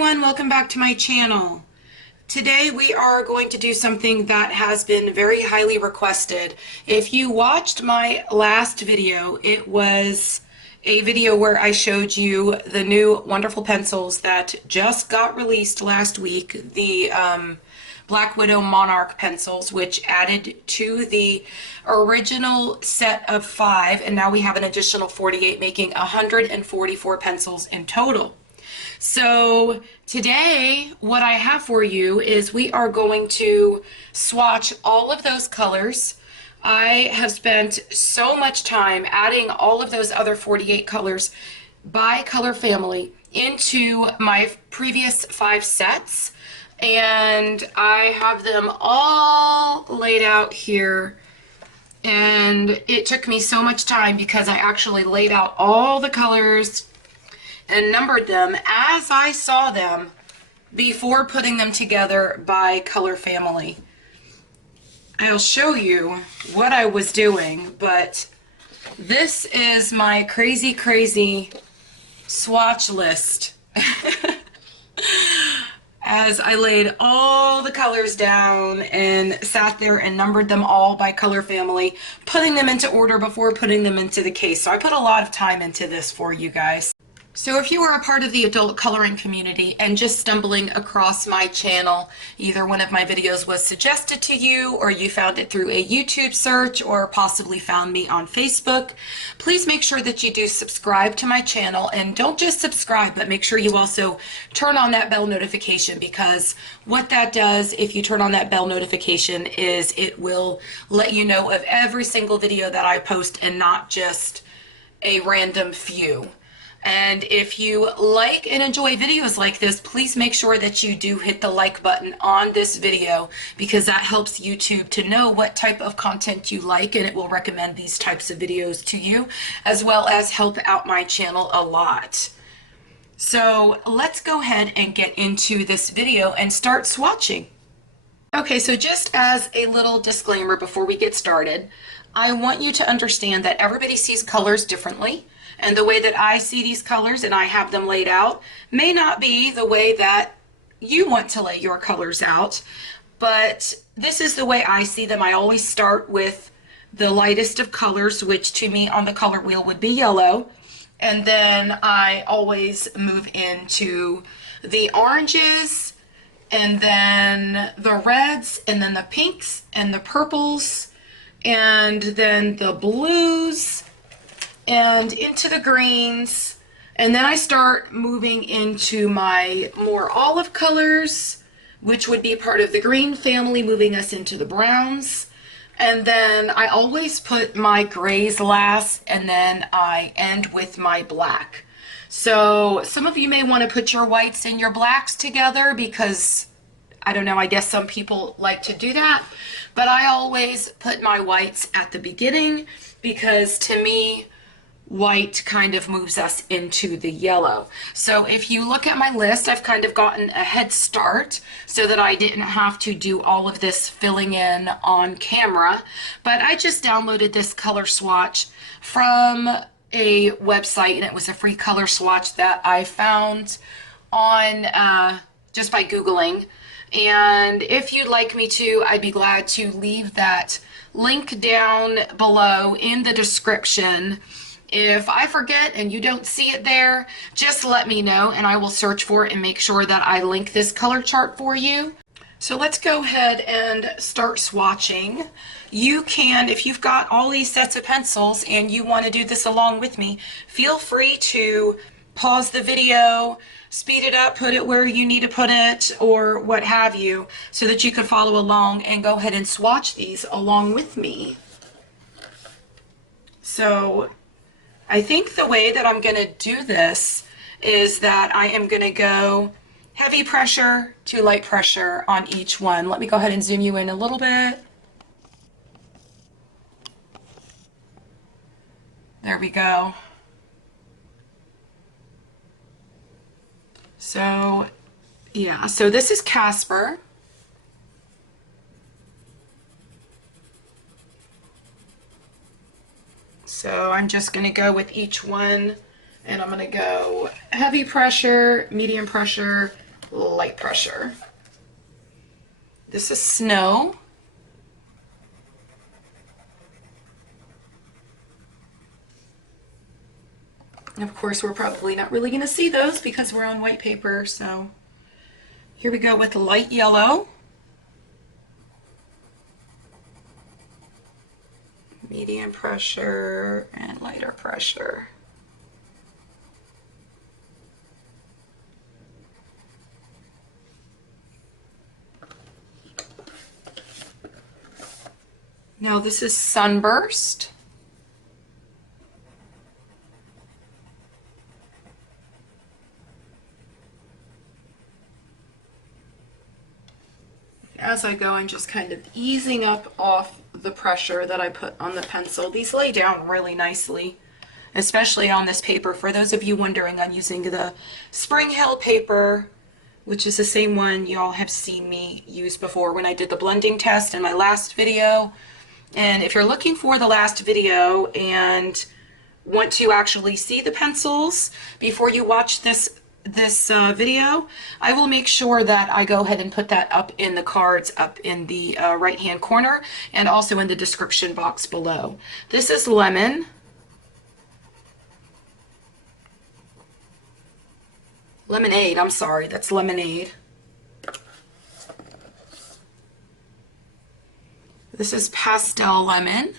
everyone, welcome back to my channel. Today we are going to do something that has been very highly requested. If you watched my last video, it was a video where I showed you the new wonderful pencils that just got released last week, the Black Widow Monarch pencils, which added to the original set of 5, and now we have an additional 48, making 144 pencils in total. So today what I have for you is we are going to swatch all of those colors. I have spent so much time adding all of those other 48 colors by color family into my previous 5 sets, and I have them all laid out here. And it took me so much time because I actually laid out all the colors and numbered them as I saw them before putting them together by color family. I'll show you what I was doing, but this is my crazy swatch list. As I laid all the colors down and sat there and numbered them all by color family, putting them into order before putting them into the case. So I put a lot of time into this for you guys. So if you are a part of the adult coloring community and just stumbling across my channel, either one of my videos was suggested to you, or you found it through a YouTube search, or possibly found me on Facebook, please make sure that you do subscribe to my channel. And don't just subscribe, but make sure you also turn on that bell notification, because what that does, if you turn on that bell notification, is it will let you know of every single video that I post and not just a random few. And if you like and enjoy videos like this, please make sure that you do hit the like button on this video, because that helps YouTube to know what type of content you like, and it will recommend these types of videos to you, as well as help out my channel a lot. So let's go ahead and get into this video and start swatching. Okay, so just as a little disclaimer before we get started, I want you to understand that everybody sees colors differently. And the way that I see these colors and I have them laid out may not be the way that you want to lay your colors out, but this is the way I see them. I always start with the lightest of colors, which to me on the color wheel would be yellow. And then I always move into the oranges, and then the reds, and then the pinks, and the purples, and then the blues, and into the greens, and then I start moving into my more olive colors, which would be part of the green family, moving us into the browns. And then I always put my grays last, and then I end with my black. So some of you may want to put your whites and your blacks together, because I don't know, I guess some people like to do that, but I always put my whites at the beginning, because to me white kind of moves us into the yellow. So if you look at my list, I've kind of gotten a head start so that I didn't have to do all of this filling in on camera. But I just downloaded this color swatch from a website, and it was a free color swatch that I found on just by Googling. And if you'd like me to, I'd be glad to leave that link down below in the description. If I forget and you don't see it there, just let me know and I will search for it and make sure that I link this color chart for you. So let's go ahead and start swatching. You can, if you've got all these sets of pencils and you want to do this along with me, feel free to pause the video, speed it up, put it where you need to put it, or what have you, so that you can follow along and go ahead and swatch these along with me. So I think the way that I'm going to do this is that I am going to go heavy pressure to light pressure on each one. Let me go ahead and zoom you in a little bit. There we go. So yeah, so this is Casper. So I'm just going to go with each one, and I'm going to go heavy pressure, medium pressure, light pressure. This is snow. And of course, we're probably not really going to see those because we're on white paper. So here we go with light yellow, medium pressure, and lighter pressure. Now this is sunburst. As I go, I'm just kind of easing up off the pressure that I put on the pencil. These lay down really nicely, especially on this paper. For those of you wondering, I'm using the Spring Hill paper, which is the same one y'all have seen me use before when I did the blending test in my last video. And if you're looking for the last video and want to actually see the pencils before you watch this video, I will make sure that I go ahead and put that up in the cards up in the right hand corner and also in the description box below. This is lemon. Lemonade, I'm sorry, that's lemonade. This is pastel lemon.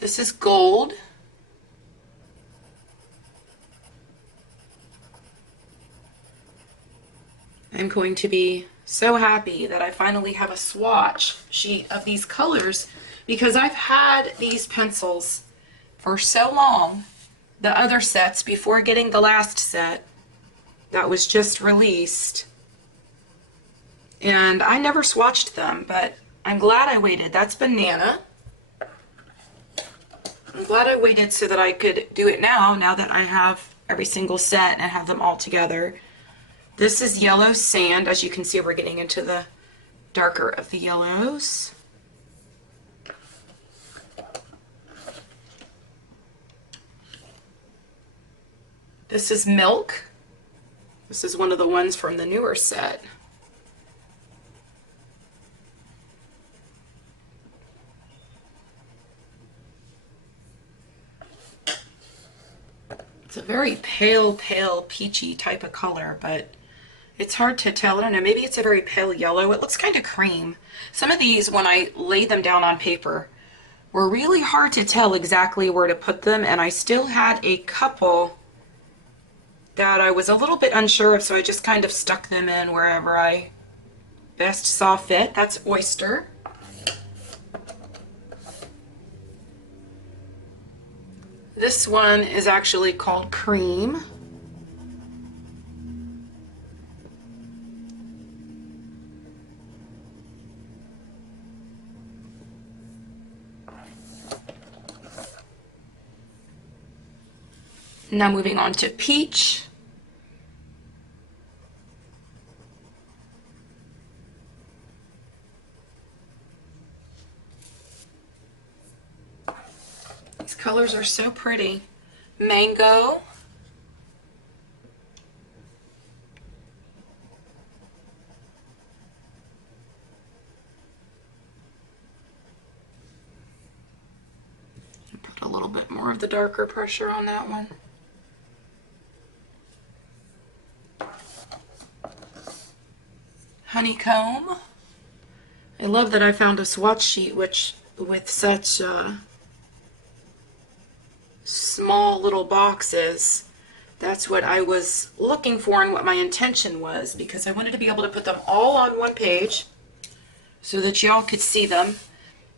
This is gold. I'm going to be so happy that I finally have a swatch sheet of these colors, because I've had these pencils for so long, the other sets, before getting the last set that was just released, and I never swatched them, but I'm glad I waited. That's banana. I'm glad I waited so that I could do it now that I have every single set and have them all together. This is yellow sand. As you can see, we're getting into the darker of the yellows. This is milk. This is one of the ones from the newer set. It's a very pale peachy type of color, but it's hard to tell. I don't know, maybe it's a very pale yellow. It looks kind of cream. Some of these, when I laid them down on paper, were really hard to tell exactly where to put them, and I still had a couple that I was a little bit unsure of, so I just kind of stuck them in wherever I best saw fit. That's oyster. This one is actually called cream. Now moving on to peach. These colors are so pretty. Mango. Put a little bit more of the darker pressure on that one. Honeycomb. I love that I found a swatch sheet with such small little boxes. That's what I was looking for and what my intention was, because I wanted to be able to put them all on one page so that y'all could see them,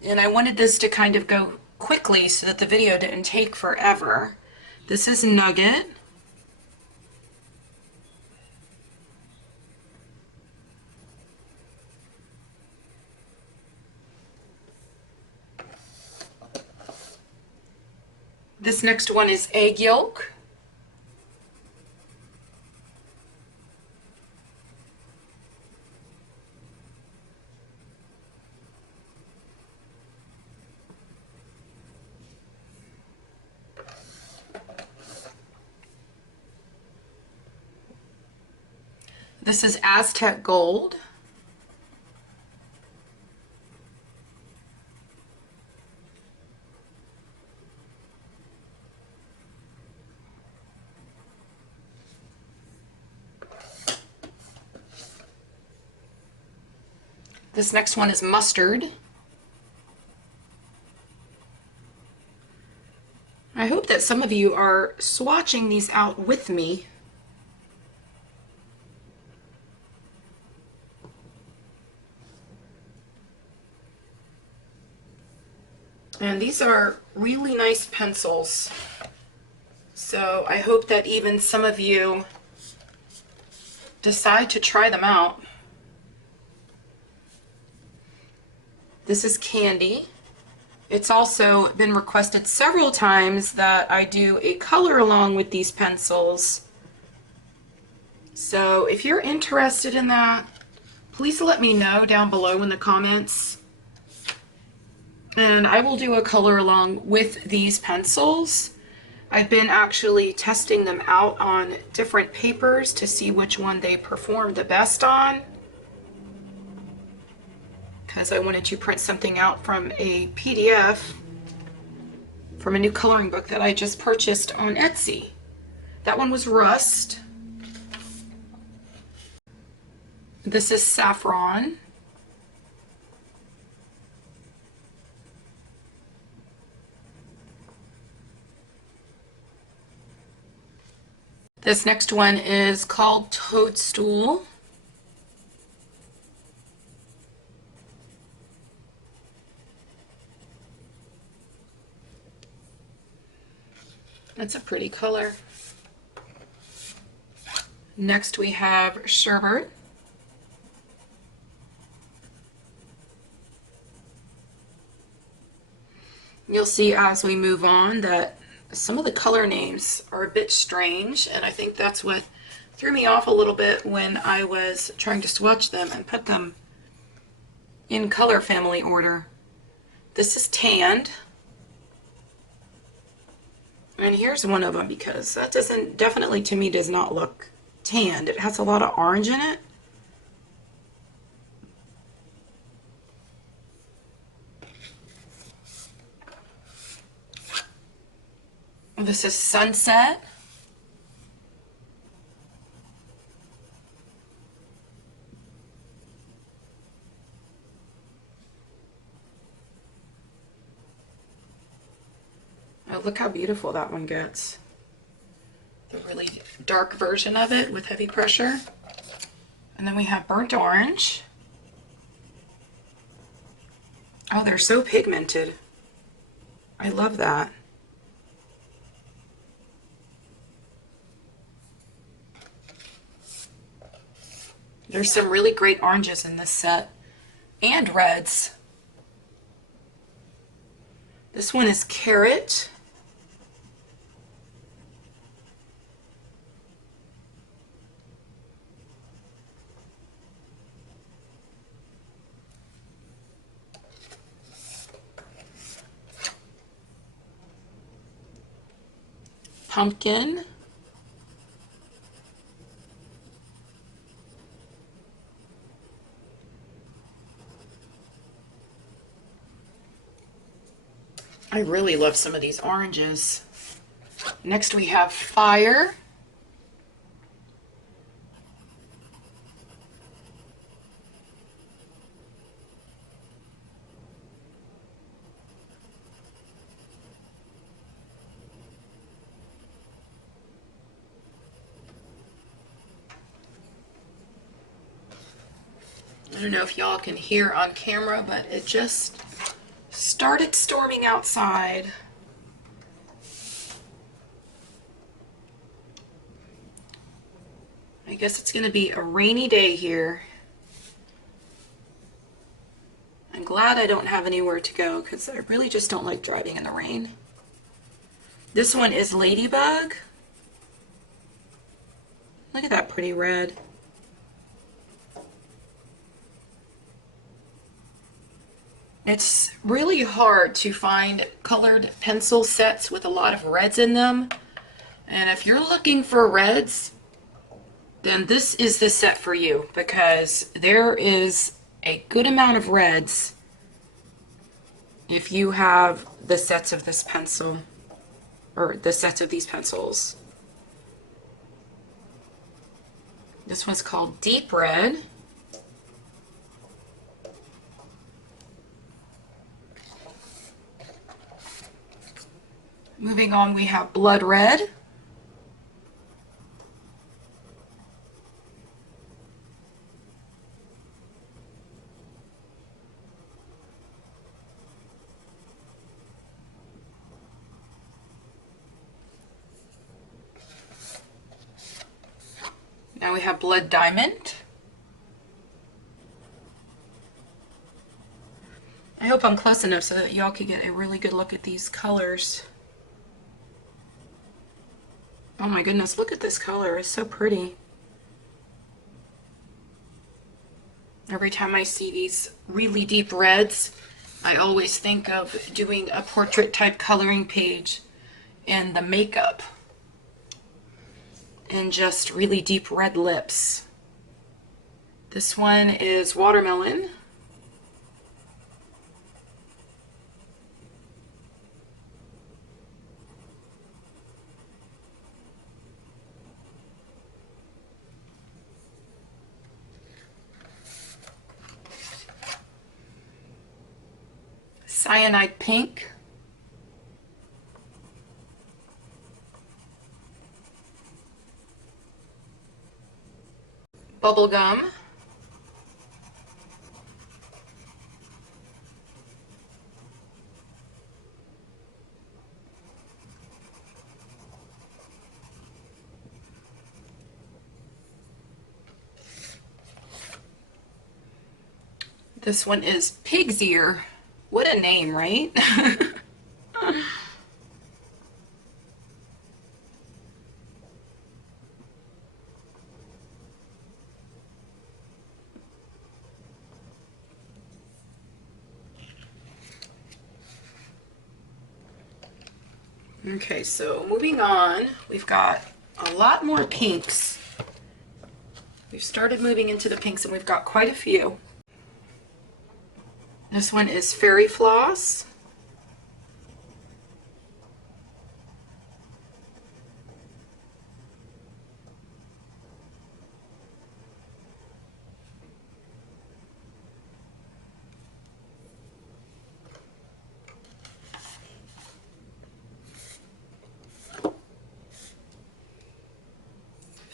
and I wanted this to kind of go quickly so that the video didn't take forever. This is Nugget. This next one is egg yolk. This is Aztec Gold. This next one is Mustard. I hope that some of you are swatching these out with me. And these are really nice pencils. So I hope that even some of you decide to try them out. This is Candy. It's also been requested several times that I do a color along with these pencils. So if you're interested in that, please let me know down below in the comments. And I will do a color along with these pencils. I've been actually testing them out on different papers to see which one they perform the best on, because I wanted to print something out from a PDF from a new coloring book that I just purchased on Etsy. That one was Rust. This is Saffron. This next one is called Toadstool. That's a pretty color. Next we have Sherbet. You'll see as we move on that some of the color names are a bit strange, and I think that's what threw me off a little bit when I was trying to swatch them and put them in color family order. This is Tanned. And here's one of them, because that definitely to me does not look tanned. It has a lot of orange in it. This is Sunset. Oh, look how beautiful that one gets. The really dark version of it with heavy pressure. And then we have Burnt Orange. Oh, they're so pigmented. I love that. There's some really great oranges in this set, and reds. This one is Carrot. Pumpkin. I really love some of these oranges. Next we have Fire. I don't know if y'all can hear on camera, but it just started storming outside. I guess it's going to be a rainy day here. I'm glad I don't have anywhere to go, because I really just don't like driving in the rain. This one is Ladybug. Look at that pretty red. It's really hard to find colored pencil sets with a lot of reds in them. And if you're looking for reds, then this is the set for you, because there is a good amount of reds if you have the sets of this pencil, or the sets of these pencils. This one's called Deep Red. Moving on, we have Blood Red. Now we have Blood Diamond. I hope I'm close enough so that y'all can get a really good look at these colors. Oh my goodness, look at this color. It's so pretty. Every time I see these really deep reds, I always think of doing a portrait type coloring page and the makeup and just really deep red lips. This one is Watermelon. Cyanide Pink. Bubblegum. This one is Pig's Ear. What a name, right? Okay, so moving on, we've got a lot more pinks. We've started moving into the pinks and we've got quite a few. This one is Fairy Floss.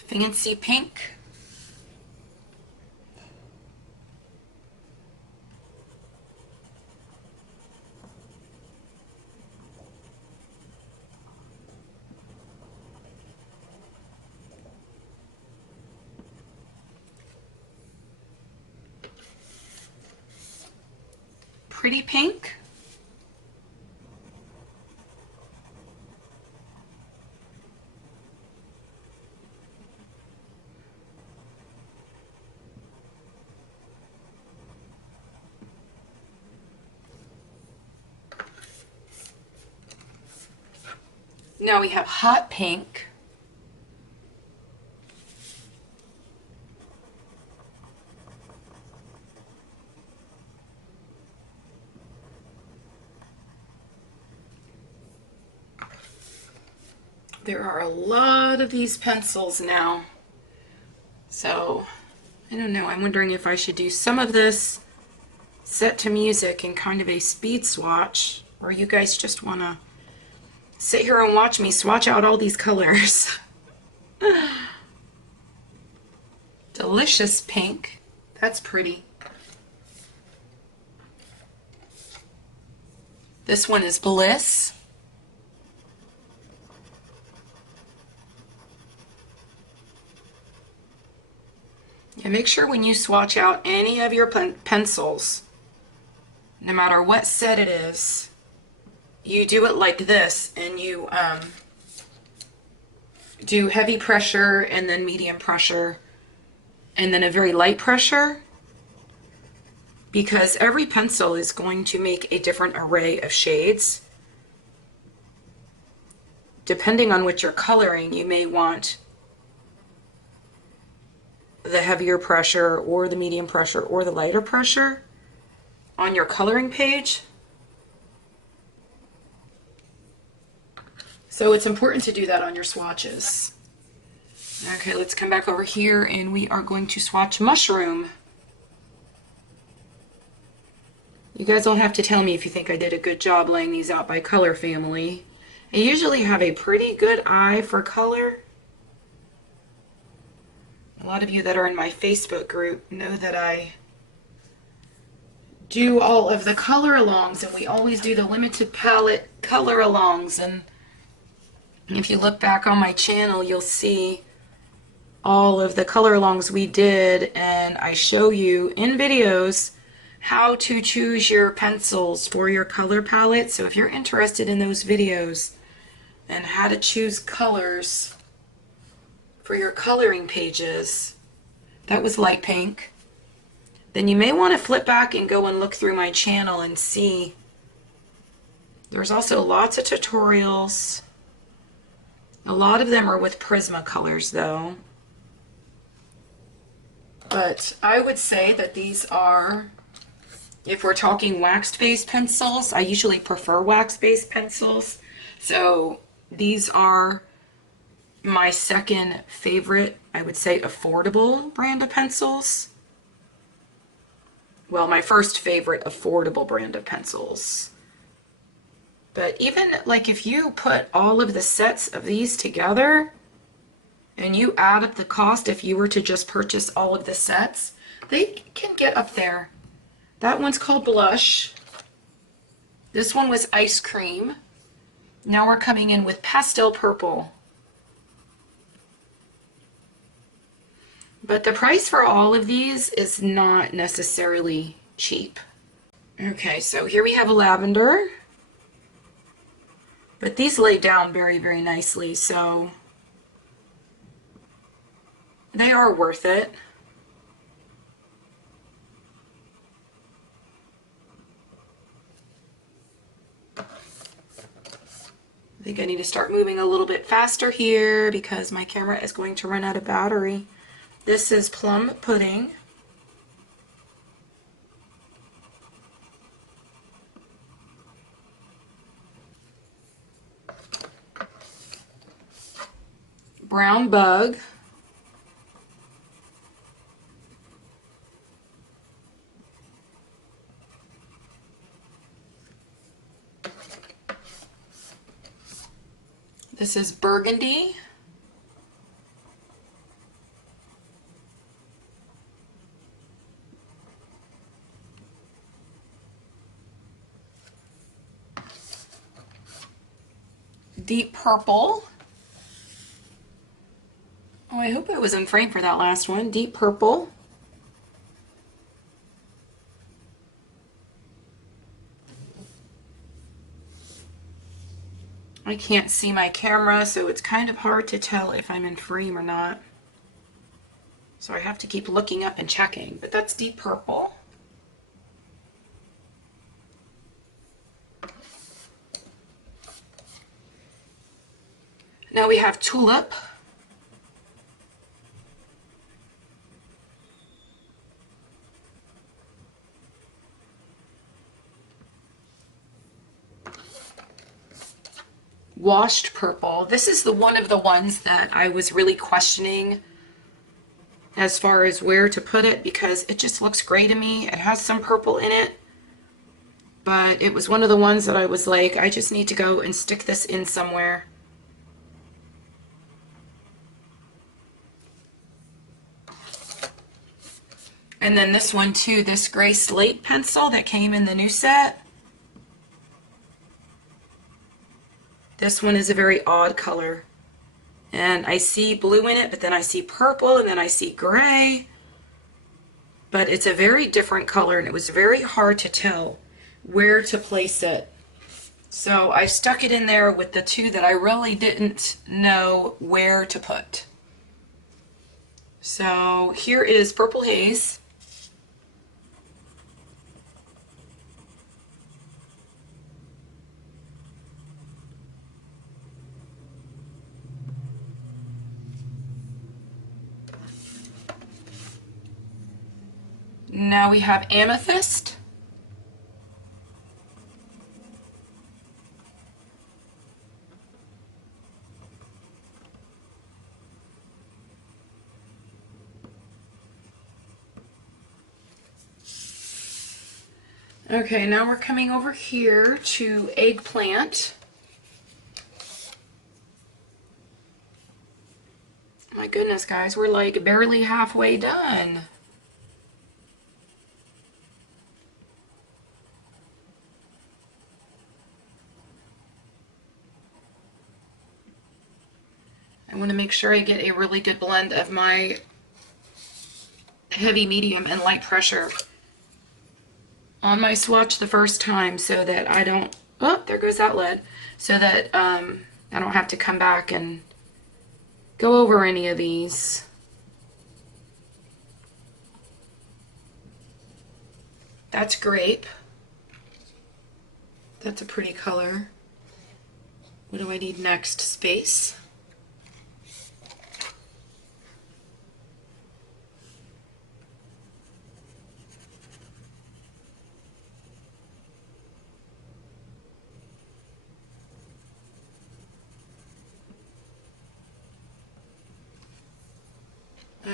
Fancy Pink. Pretty Pink. Now we have Hot Pink. There are a lot of these pencils now. So, I don't know. I'm wondering if I should do some of this set to music in kind of a speed swatch, or you guys just want to sit here and watch me swatch out all these colors. Delicious Pink. That's pretty. This one is Bliss. And make sure when you swatch out any of your pencils, no matter what set it is, you do it like this, and you do heavy pressure and then medium pressure and then a very light pressure, because every pencil is going to make a different array of shades. Depending on what you're coloring, you may want the heavier pressure or the medium pressure or the lighter pressure on your coloring page. So it's important to do that on your swatches. Okay, let's come back over here and we are going to swatch mushroom. You guys will have to tell me if you think I did a good job laying these out by color family. I usually have a pretty good eye for color. A lot of you that are in my Facebook group know that I do all of the color alongs, and we always do the limited palette color alongs. And if you look back on my channel, you'll see all of the color alongs we did, and I show you in videos how to choose your pencils for your color palette. So if you're interested in those videos and how to choose colors for your coloring pages, that was light pink, then you may want to flip back and go and look through my channel and see. There's also lots of tutorials. A lot of them are with Prismacolors though. But I would say that these are, if we're talking wax-based pencils, I usually prefer wax-based pencils. So these are my second favorite, I would say, affordable brand of pencils. Well, my first favorite affordable brand of pencils. But even like if you put all of the sets of these together and you add up the cost, if you were to just purchase all of the sets, they can get up there. That one's called Blush. This one was Ice Cream. Now we're coming in with Pastel Purple. But the price for all of these is not necessarily cheap. Okay, so here we have a lavender. But these lay down very, very nicely, so they are worth it. I think I need to start moving a little bit faster here because my camera is going to run out of battery. This is Plum Pudding. Brown Bug. This is Burgundy. Deep Purple. Oh, I hope I was in frame for that last one. Deep Purple. I can't see my camera, so it's kind of hard to tell if I'm in frame or not. So I have to keep looking up and checking, but that's Deep Purple. Now we have Tulip. Washed Purple. This is one of the ones that I was really questioning as far as where to put it because it just looks gray to me. It has some purple in it, but it was one of the ones that I was like, I just need to go and stick this in somewhere. And then this one too, this gray slate pencil that came in the new set. This one is a very odd color. And I see blue in it, but then I see purple, and then I see gray. But it's a very different color, and it was very hard to tell where to place it. So I stuck it in there with the two that I really didn't know where to put. So here is Purple Haze. Now we have amethyst. Okay, now we're coming over here to eggplant. My goodness, guys, we're like barely halfway done. I want to make sure I get a really good blend of my heavy, medium, and light pressure on my swatch the first time so that I don't, oh, there goes that lead, so that I don't have to come back and go over any of these. That's grape. That's a pretty color. What do I need next? Space.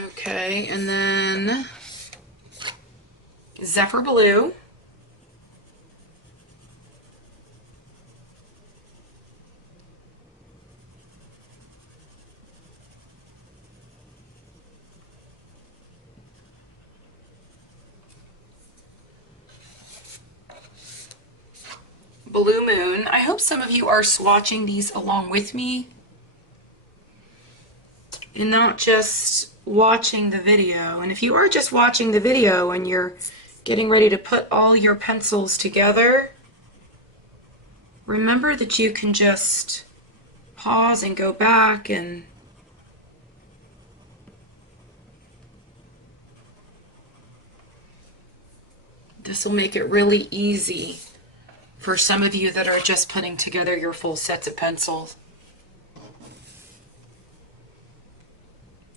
Okay, and then Zephyr Blue. Blue Moon. I hope some of you are swatching these along with me and not just watching the video. And if you are just watching the video and you're getting ready to put all your pencils together, remember that you can just pause and go back, and this will make it really easy for some of you that are just putting together your full sets of pencils.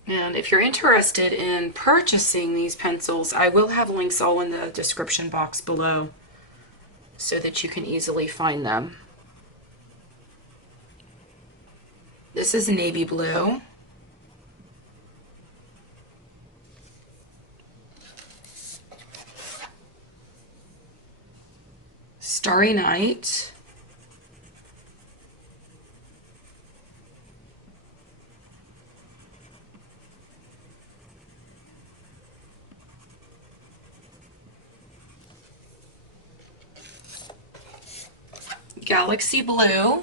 And if you're interested in purchasing these pencils, I will have links all in the description box below so that you can easily find them. This is navy blue. Starry Night. Galaxy Blue.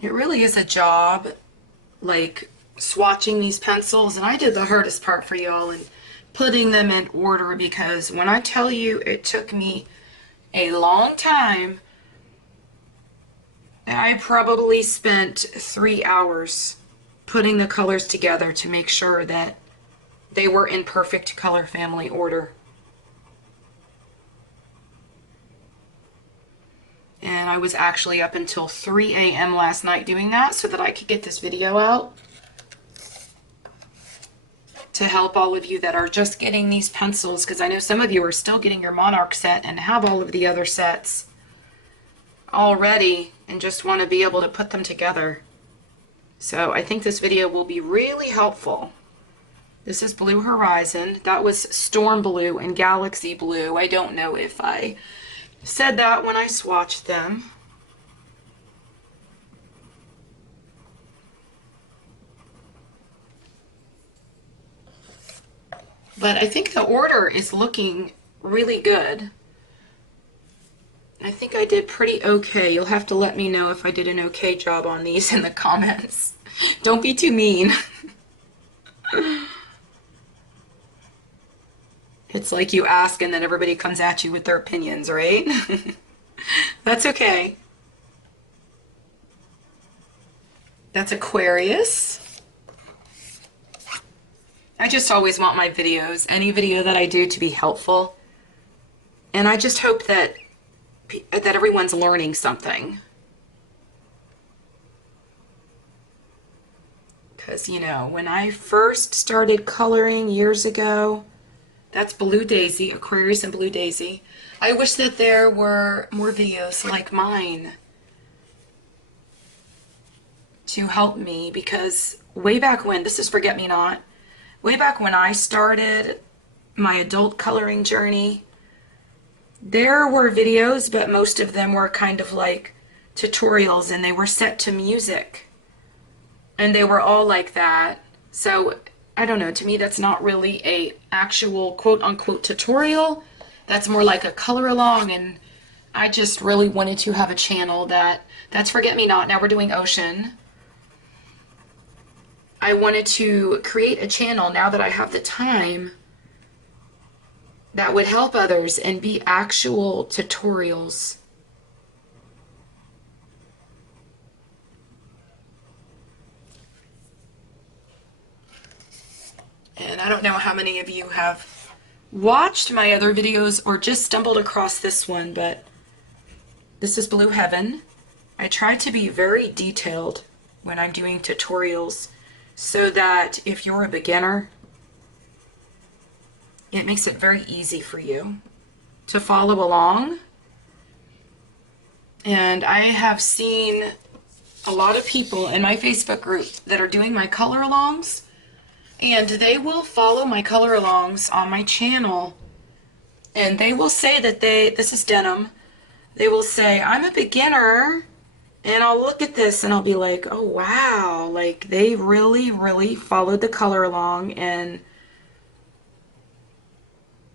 It really is a job, like, swatching these pencils, and I did the hardest part for y'all in putting them in order, because when I tell you it took me a long time, I probably spent 3 hours putting the colors together to make sure that they were in perfect color family order. And I was actually up until 3 a.m. last night doing that so that I could get this video out to help all of you that are just getting these pencils, because I know some of you are still getting your Monarch set and have all of the other sets already and just want to be able to put them together. So I think this video will be really helpful. This is Blue Horizon. That was Storm Blue and Galaxy Blue. I don't know if I said that when I swatched them. But I think the order is looking really good. I think I did pretty okay. You'll have to let me know if I did an okay job on these in the comments. Don't be too mean. It's like you ask and then everybody comes at you with their opinions, right? That's okay. That's Aquarius. I just always want my videos, any video that I do, to be helpful. And I just hope that that everyone's learning something. Because, you know, when I first started coloring years ago, that's Blue Daisy, Aquarius and Blue Daisy. I wish that there were more videos like mine to help me, because way back when, this is Forget Me Not, way back when I started my adult coloring journey, there were videos, but most of them were kind of like tutorials, and they were set to music. And they were all like that. So, I don't know, to me that's not really a actual quote-unquote tutorial. That's more like a color along, and I just really wanted to have a channel that's Forget Me Not. Now we're doing Ocean. I wanted to create a channel now that I have the time that would help others and be actual tutorials. And I don't know how many of you have watched my other videos or just stumbled across this one, but this is Blue Heaven. I try to be very detailed when I'm doing tutorials so that if you're a beginner, it makes it very easy for you to follow along. And I have seen a lot of people in my Facebook group that are doing my color alongs, and they will follow my color alongs on my channel, and they will say that this is denim, they will say, I'm a beginner, and I'll look at this and I'll be like, oh wow, like they really followed the color along, and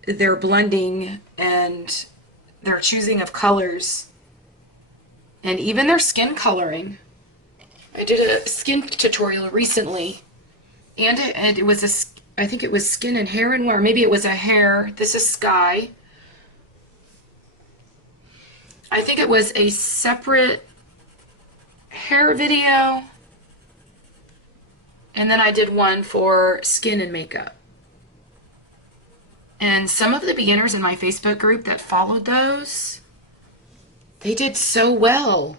their blending and their choosing of colors, and even their skin coloring. I did a skin tutorial recently, and it was I think it was skin and hair, and or maybe it was a hair. This is Sky. I think it was a separate hair video, and then I did one for skin and makeup. And some of the beginners in my Facebook group that followed those, they did so well.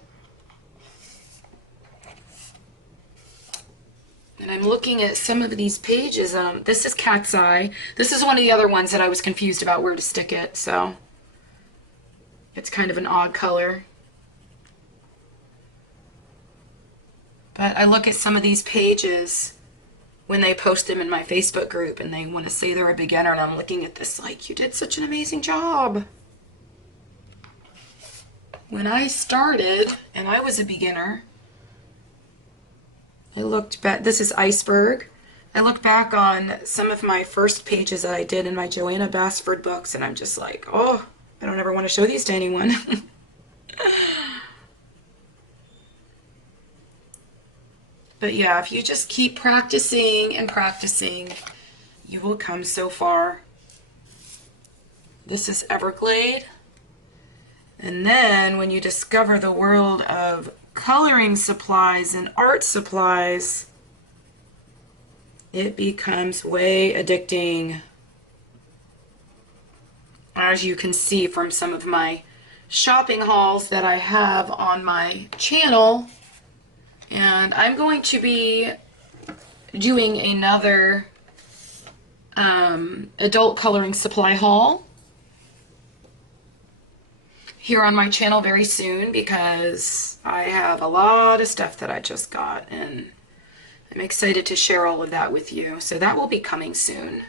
And I'm looking at some of these pages. This is Cat's Eye. This is one of the other ones that I was confused about where to stick it, so it's kind of an odd color. But I look at some of these pages when they post them in my Facebook group and they want to say they're a beginner, and I'm looking at this like, you did such an amazing job. When I started and I was a beginner, I looked back, this is Iceberg. I look back on some of my first pages that I did in my Joanna Basford books, and I'm just like, oh, I don't ever want to show these to anyone. But yeah, if you just keep practicing and practicing, you will come so far. This is Everglade. And then when you discover the world of coloring supplies and art supplies, it becomes way addicting. As you can see from some of my shopping hauls that I have on my channel. And I'm going to be doing another adult coloring supply haul here on my channel very soon, because I have a lot of stuff that I just got, and I'm excited to share all of that with you. So that will be coming soon.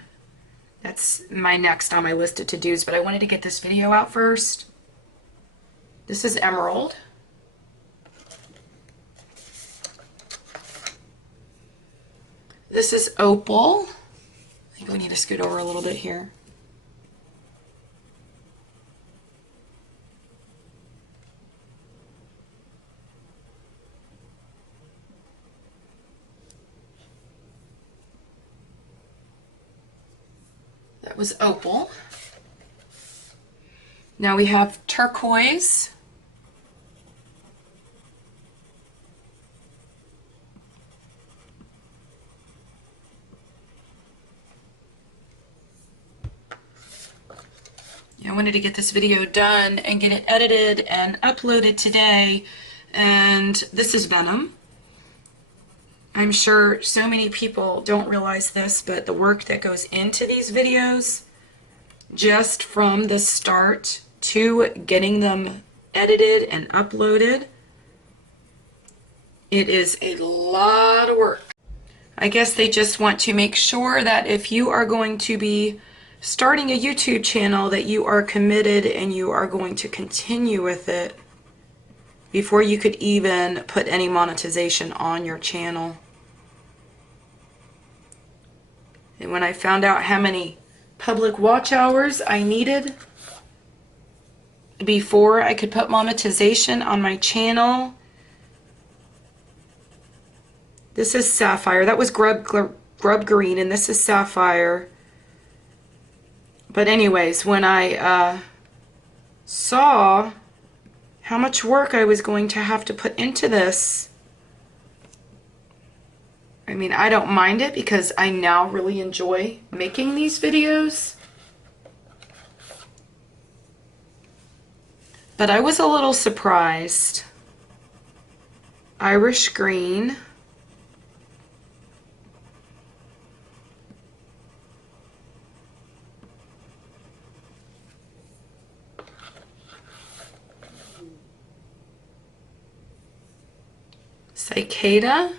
That's my next on my list of to-dos, but I wanted to get this video out first. This is Emerald. This is Opal. I think we need to scoot over a little bit here. That was Opal. Now we have Turquoise. wanted to get this video done and get it edited and uploaded today. And this is Venom. I'm sure so many people don't realize this, but the work that goes into these videos, just from the start to getting them edited and uploaded, it is a lot of work. I guess they just want to make sure that if you are going to be starting a YouTube channel, that you are committed and you are going to continue with it before you could even put any monetization on your channel. And when I found out how many public watch hours I needed before I could put monetization on my channel. This is Sapphire. That was grub green, and this is Sapphire. But anyways, when I saw how much work I was going to have to put into this, I mean, I don't mind it because I now really enjoy making these videos. But I was a little surprised. Irish green. Cicada.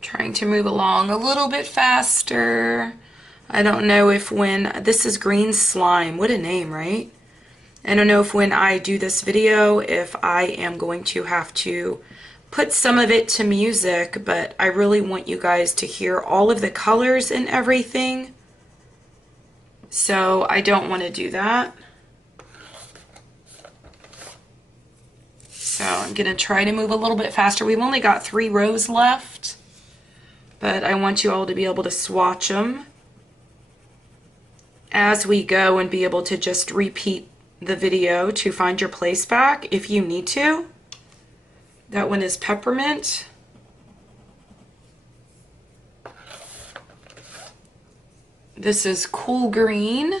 Trying to move along a little bit faster. I don't know if this is green slime. What a name, right? I don't know if when I do this video, if I am going to have to put some of it to music, but I really want you guys to hear all of the colors and everything. So I don't want to do that. So I'm going to try to move a little bit faster. We've only got 3 rows left, but I want you all to be able to swatch them as we go and be able to just repeat the video to find your place back if you need to. That one is peppermint. This is cool green.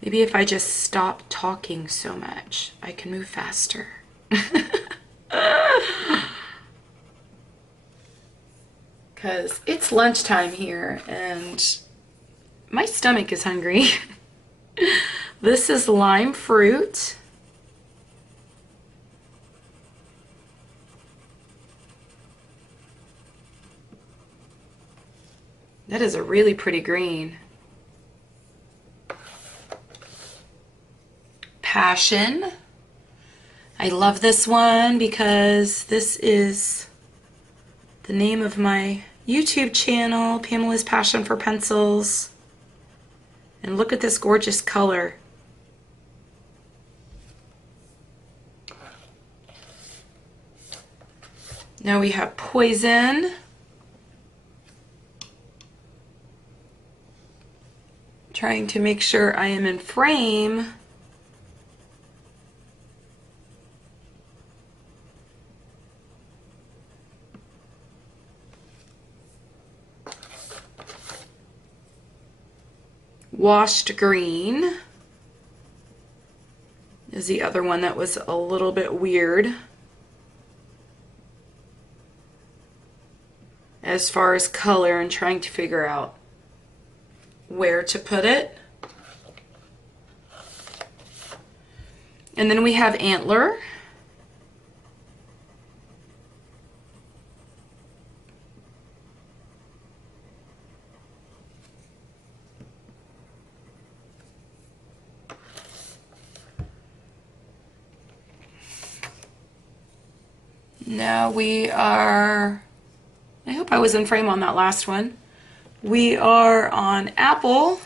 Maybe if I just stop talking so much, I can move faster. Because it's lunchtime here and my stomach is hungry. This is lime fruit. That is a really pretty green. Passion. I love this one because this is the name of my YouTube channel, Pamela's Passion for Pencils. And look at this gorgeous color. Now we have Poison. Trying to make sure I am in frame. Washed green is the other one that was a little bit weird as far as color and trying to figure out where to put it. And then we have antler. Now we are, I hope I was in frame on that last one. We are on apple.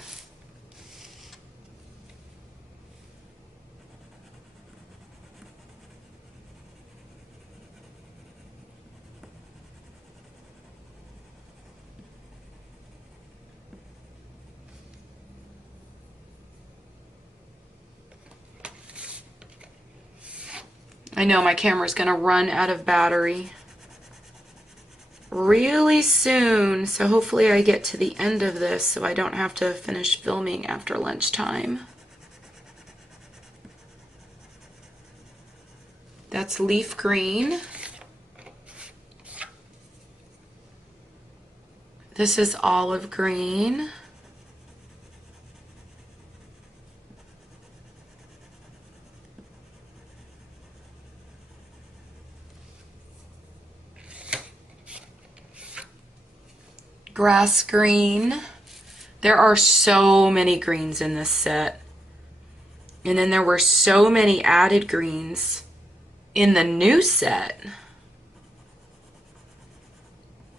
I know my camera's gonna run out of battery really soon, so hopefully I get to the end of this so I don't have to finish filming after lunchtime. That's leaf green. This is olive green. Grass green. There are so many greens in this set. And then there were so many added greens in the new set.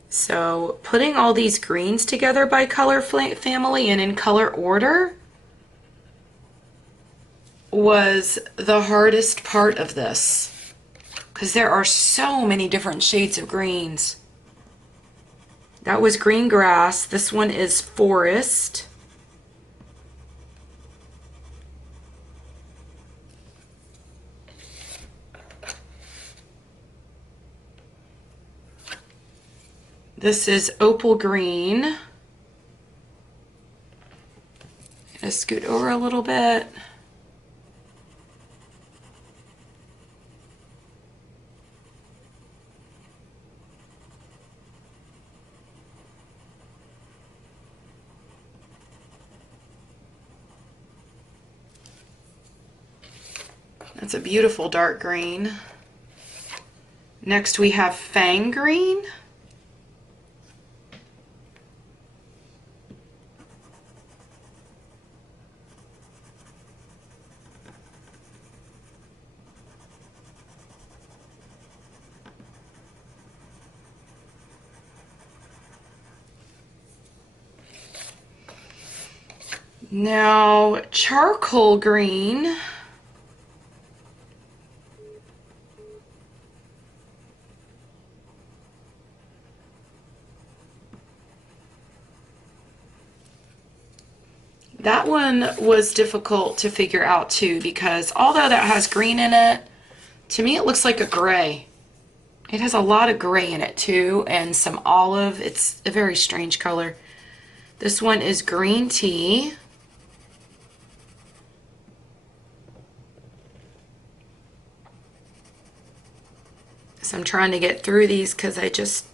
So putting all these greens together by color family and in color order was the hardest part of this, because there are so many different shades of greens. That was green grass. This one is forest. This is opal green. I'm gonna scoot over a little bit. That's a beautiful dark green. Next we have fang green. Now charcoal green. That one was difficult to figure out too, because although that has green in it, to me it looks like a gray. It has a lot of gray in it too, and some olive. It's a very strange color. This one is green tea. So I'm trying to get through these because I just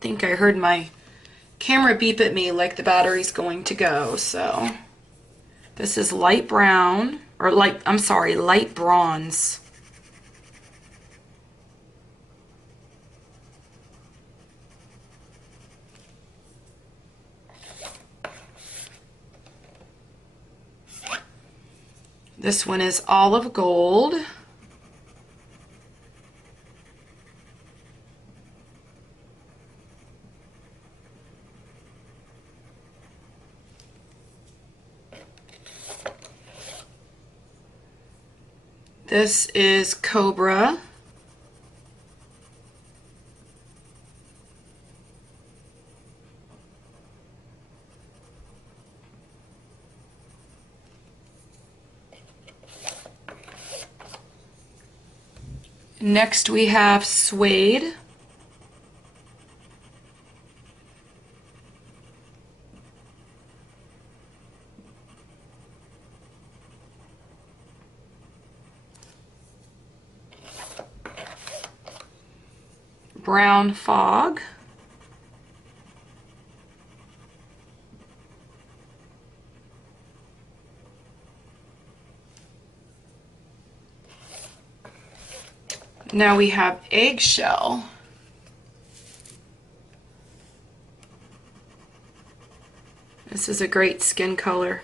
think I heard my camera beep at me like the battery's going to go. So this is light brown, or light bronze. This one is olive gold. This is cobra. Next we have suede. Brown fog. Now we have eggshell. This is a great skin color.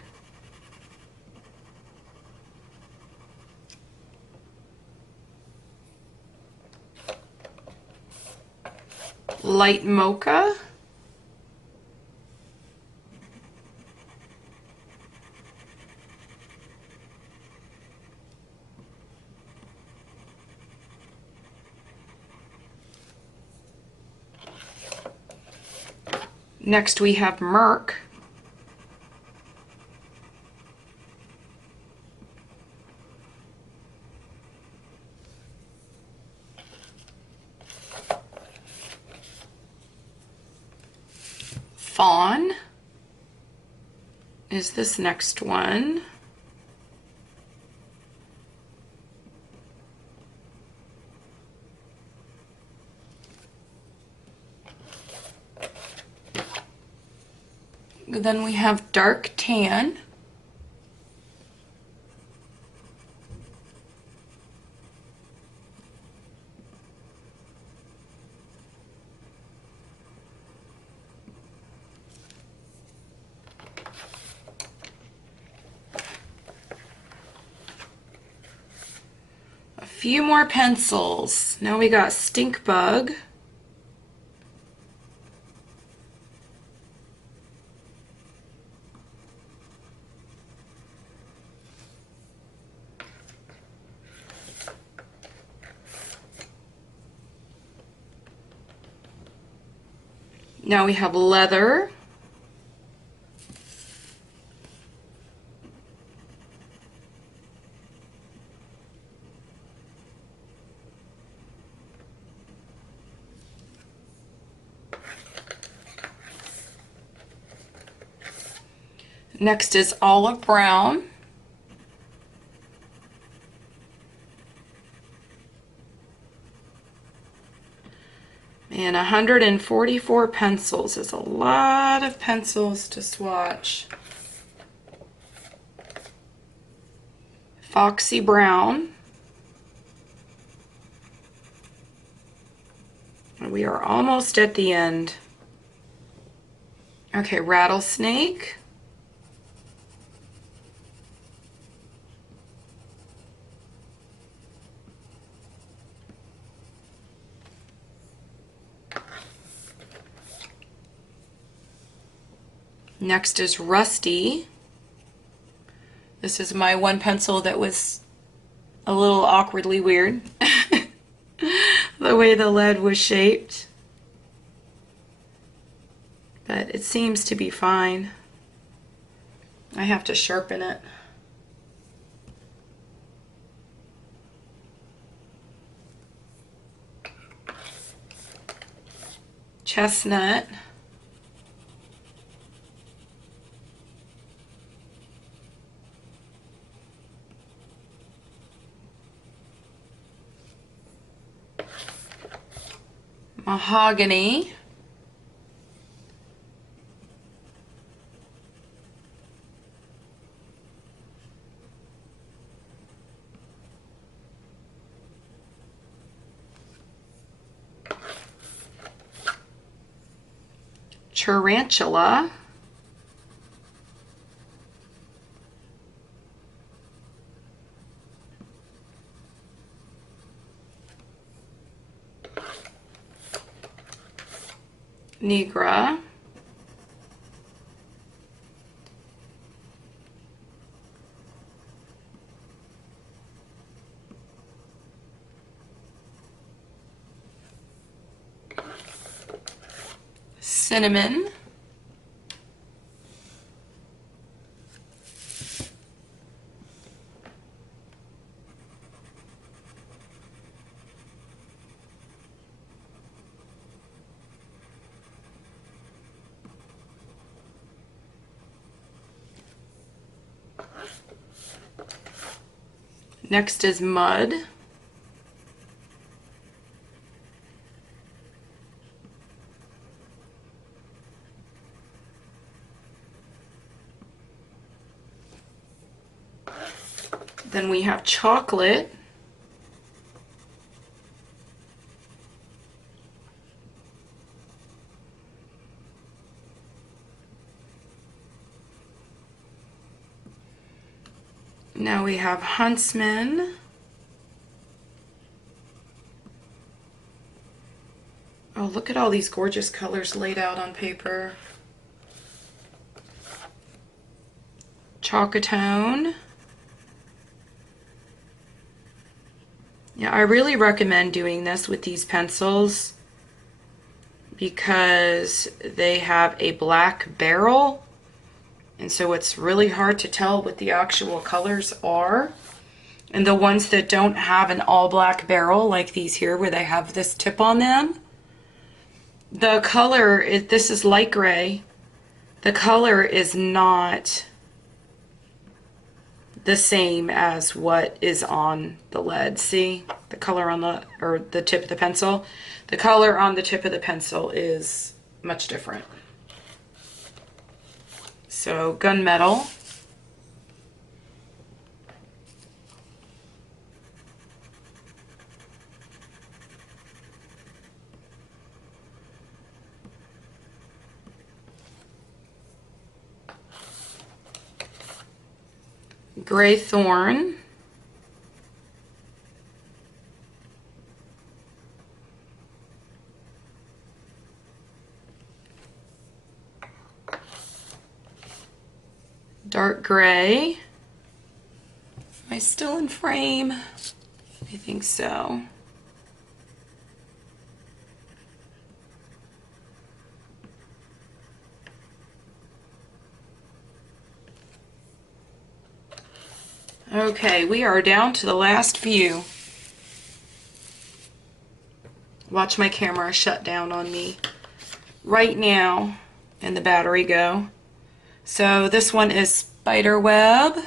Light mocha. Next we have Merc. Fawn is this next one. Then we have dark tan. A few more pencils. Now we got Stink Bug. Now we have Leather. Next is Olive Brown. And 144 pencils is a lot of pencils to swatch. Foxy Brown. We are almost at the end. Okay, Rattlesnake. Next is Rusty. This is my one pencil that was a little awkwardly weird. The way the lead was shaped. But it seems to be fine. I have to sharpen it. Chestnut. Mahogany. Tarantula. Negra. Cinnamon. Next is Mud. Then we have Chocolate. Now we have Huntsman. Oh, look at all these gorgeous colors laid out on paper. Chalkatone. Yeah, I really recommend doing this with these pencils because they have a black barrel, and so it's really hard to tell what the actual colors are. And the ones that don't have an all black barrel, like these here where they have this tip on them, the color is, this is light gray, the color is not the same as what is on the lead. See the color on the tip of the pencil? The color on the tip of the pencil is much different. So gunmetal. Gray thorn. Dark gray. Am I still in frame? I think so. Okay, we are down to the last few. Watch my camera shut down on me right now and the battery go. So this one is spider web.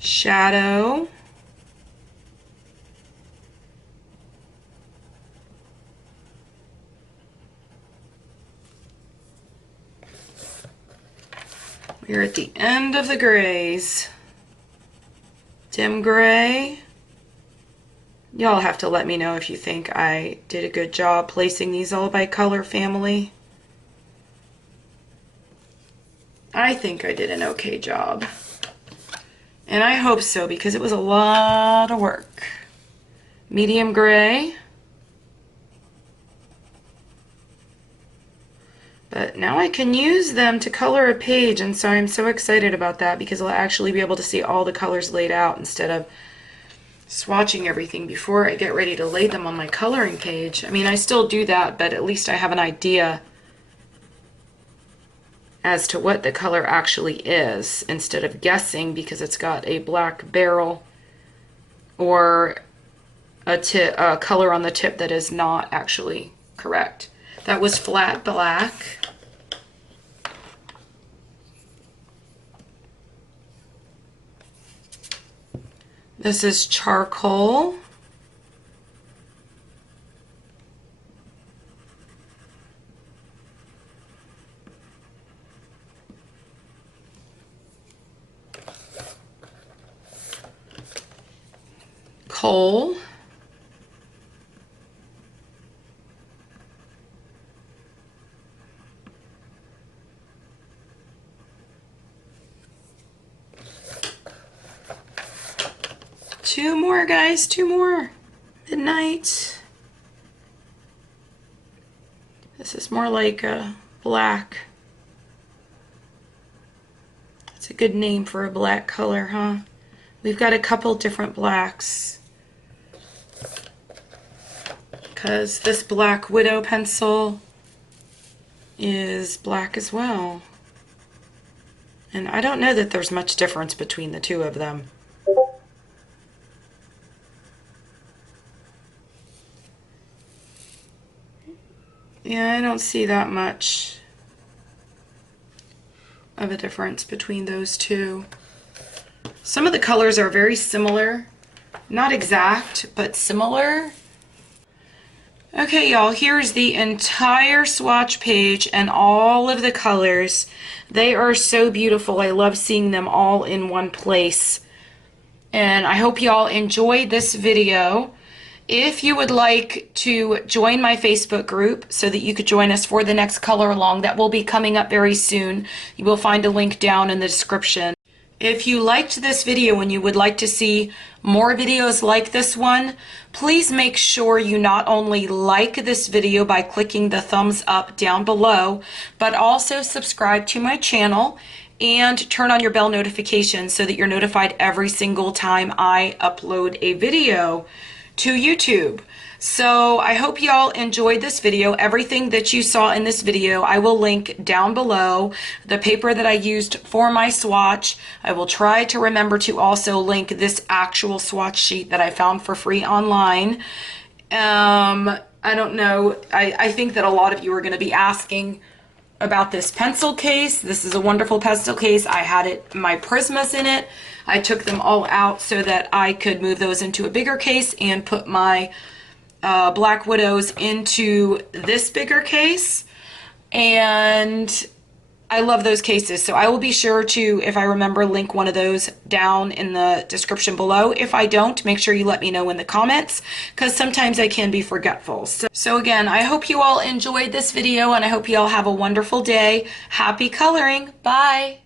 Shadow. We're at the end of the grays. Dim gray. Y'all have to let me know if you think I did a good job placing these all by color family. I think I did an okay job. And I hope so, because it was a lot of work. Medium gray. But now I can use them to color a page, and so I'm so excited about that, because I'll actually be able to see all the colors laid out instead of swatching everything before I get ready to lay them on my coloring page. I mean, I still do that, but at least I have an idea as to what the color actually is, instead of guessing because it's got a black barrel or a color on the tip that is not actually correct. That was flat black. This is charcoal. Coal. Two more, guys, two more. Midnight. This is more like a black. It's a good name for a black color, huh? We've got a couple different blacks, because this Black Widow pencil is black as well. And I don't know that there's much difference between the two of them. Yeah, I don't see that much of a difference between those two. Some of the colors are very similar. Not exact, but similar. Okay, y'all, here's the entire swatch page and all of the colors. They are so beautiful. I love seeing them all in one place. And I hope y'all enjoyed this video. If you would like to join my Facebook group so that you could join us for the next color along, that will be coming up very soon. You will find a link down in the description. If you liked this video and you would like to see more videos like this one, please make sure you not only like this video by clicking the thumbs up down below, but also subscribe to my channel and turn on your bell notifications so that you're notified every single time I upload a video to YouTube. So I hope y'all enjoyed this video. Everything that you saw in this video, I will link down below. The paper that I used for my swatch. I will try to remember to also link this actual swatch sheet that I found for free online. I don't know. I think that a lot of you are going to be asking about this pencil case. This is a wonderful pencil case. I had my Prismas in it. I took them all out so that I could move those into a bigger case and put my Black Widows into this bigger case. And I love those cases, so I will be sure to, if I remember, link one of those down in the description below. If I don't, make sure you let me know in the comments, because sometimes I can be forgetful. So again, I hope you all enjoyed this video, and I hope you all have a wonderful day. Happy coloring. Bye.